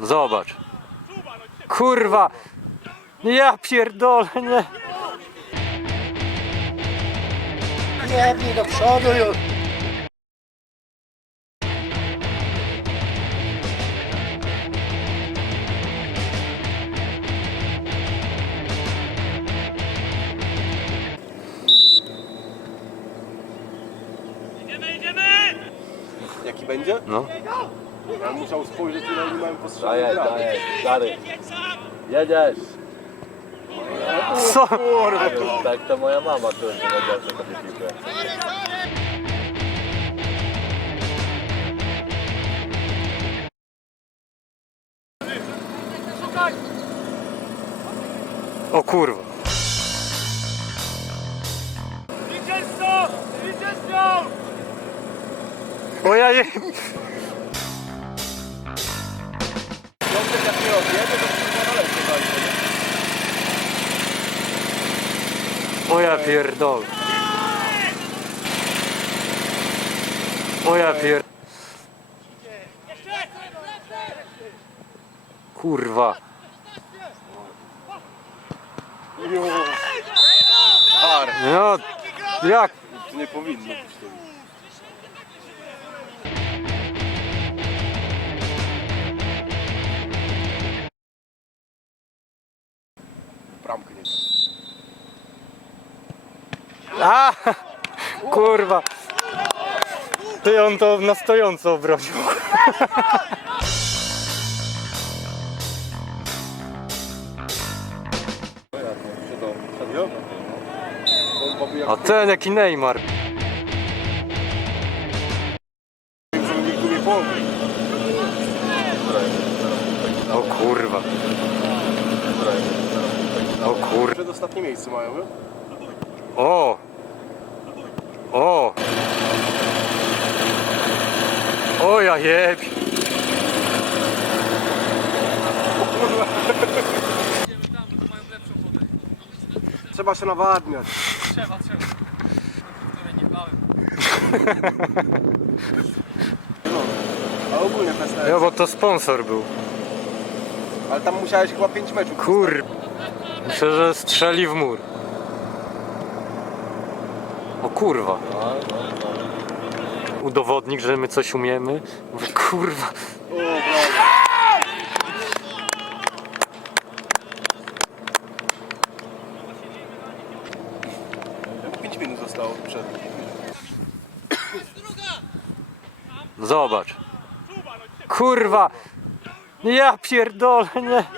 Zobacz. Kurwa. Ja pierdolę, nie. Nie, nie do przodu już. Jaki będzie? No. Ja musiał spojrzeć ile oni mają. Dajesz, dajesz, stary. Jedziesz. Co? Tak to moja mama, która się nadziała, że sobie piłkę. O kurwa. O ja je... Piątek jak nie odjedzie, to kurwa daleko zajdzie, nie? O ja pierdolę. O ja pier... Kurwa. Ar, No, jak? nie powinno być to. Bramkę nie A! Kurwa. Ty on to na stojąco obronił. A ten jaki Neymar. Przedostatnie miejsce mają, jo? O! O! O ja jeb... Trzeba się nawadniać. No, a ogólnie festa Ja, bo to sponsor był. Ale tam musiałeś chyba 5 meczów. Kur... Myślę, że strzeli w mur. O kurwa. Udowodnik, że my coś umiemy. Mówię, kurwa. 5 minut zostało przed. Zobacz. Kurwa. Ja pierdolę, nie.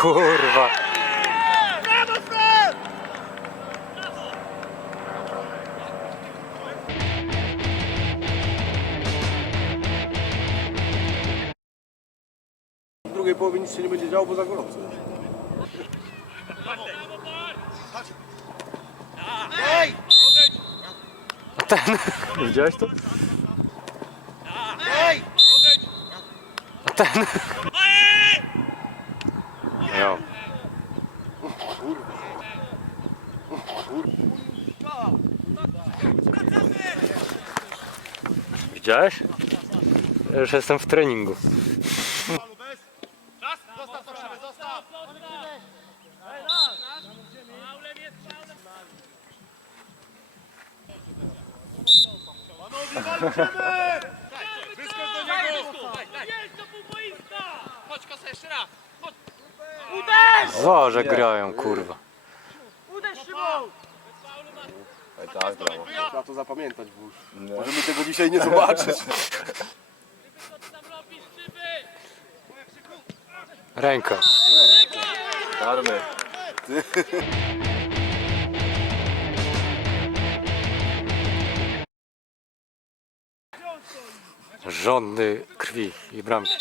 kurwa. W drugiej połowie nic się nie będzie działo, bo za gorąco jest. Ten... Widziałeś to? Ten... Widziałeś? Ja już jestem w treningu. Że grają, kurwa. Tak, brawo. Trzeba to zapamiętać, wóz. Możemy tego dzisiaj nie zobaczyć. Ręka. Karmy. Żądny krwi i bramki.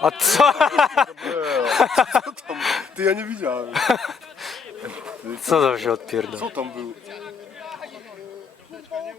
A co? Ty, ja nie widziałem. Co tam się odpierdol? Co tam był?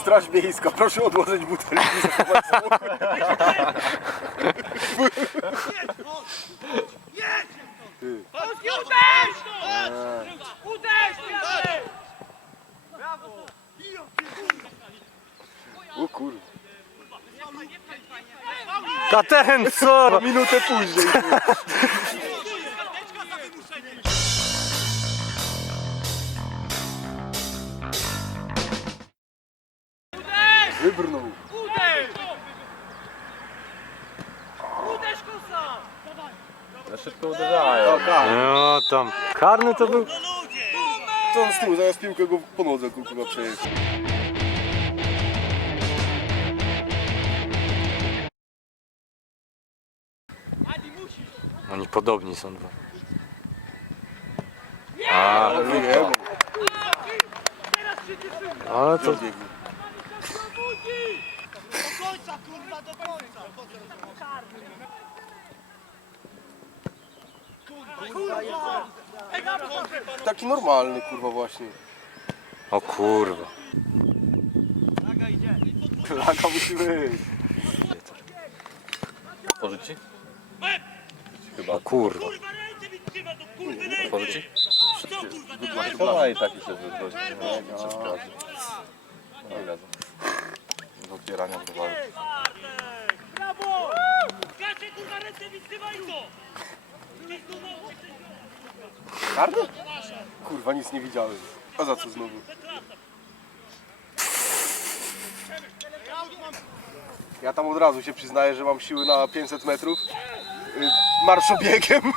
Straż miejska, proszę odłożyć butelki. zachować samochód. Uderz! Uderz! Piotrek! O kurwa. A ten co? Minutę później. Wybrnął. Uderz! Uderz kosa! Ja szybko uderzają. Taka. No tam. Karny to był? Co on z tyłu, zamiast piłkę go po nodze kurwa przejechał. Oni podobni są dwa. A, Wyjebał. ale to... Końca, kurwa, do końca! Kurwa! Taki normalny kurwa właśnie. O kurwa. Laka musi być. Otworzyć ci? Chyba. O kurwa. Otworzyć ci? Chyba i tak już jest wychodzi. No browaru. brawo! Skacze, kurwa, ręce? Kurwa nic nie widziałem. A za co znowu? Ja tam od razu się przyznaję, że mam siły na 500 metrów. Y, Marszobiegiem.